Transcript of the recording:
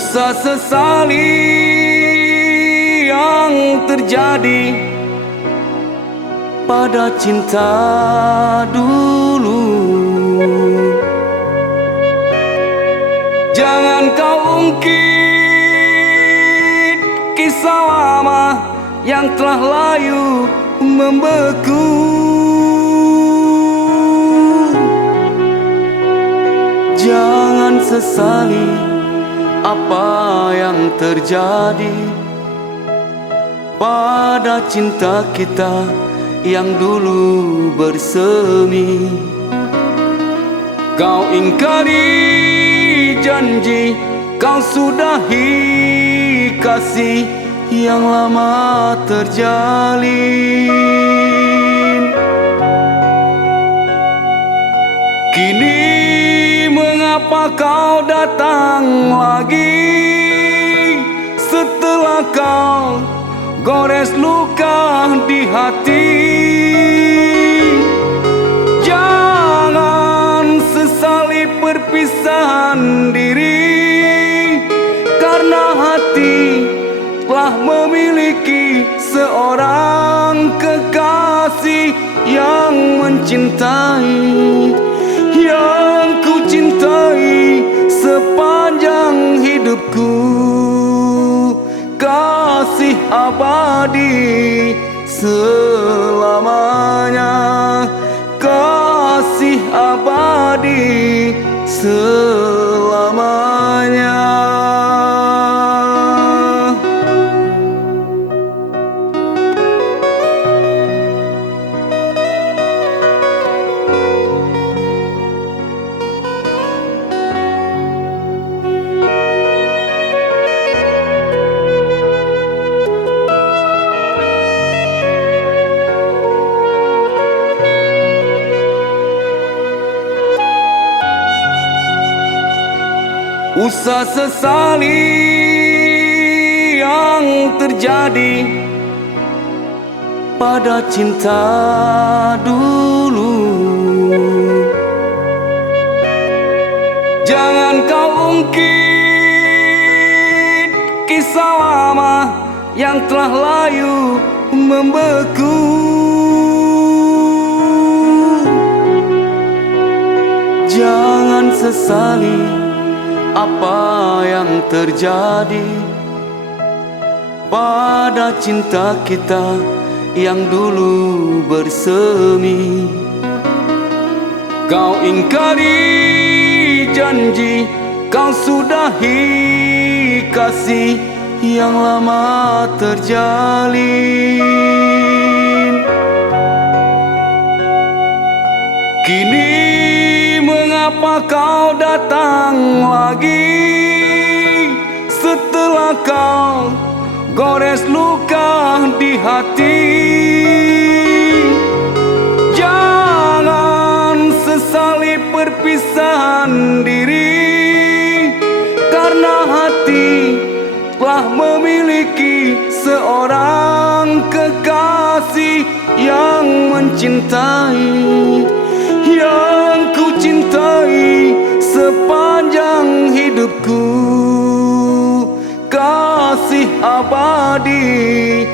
Usah sesali yang terjadi pada cinta dulu. Jangan kau ungkit kisah lama yang telah layu membeku. Jangan sesali apa yang terjadi pada cinta kita yang dulu bersemi. Kau ingkari janji, kau sudahi kasih yang lama terjalin. Kini mengapa kau datang lagi setelah kau gores luka di hati? Jangan sesali perpisahan diri, karena hati telah memiliki seorang kekasih yang mencintai, yang ku cintai sepanjang hidupku. Kasih abadi selamanya, kasih abadi selamanya. Usah sesali yang terjadi pada cinta dulu. Jangan kau ungkit kisah lama yang telah layu membeku. Jangan sesali apa yang terjadi pada cinta kita yang dulu bersemi. Kau ingkari janji, kau sudahi kasih yang lama terjalin. Kini mengapa kau datang lagi setelah kau gores luka di hati? Jangan sesali perpisahan diri, karena hati telah memiliki seorang kekasih yang mencintai, yang ku cintai sepanjang hidupku. Kasih abadi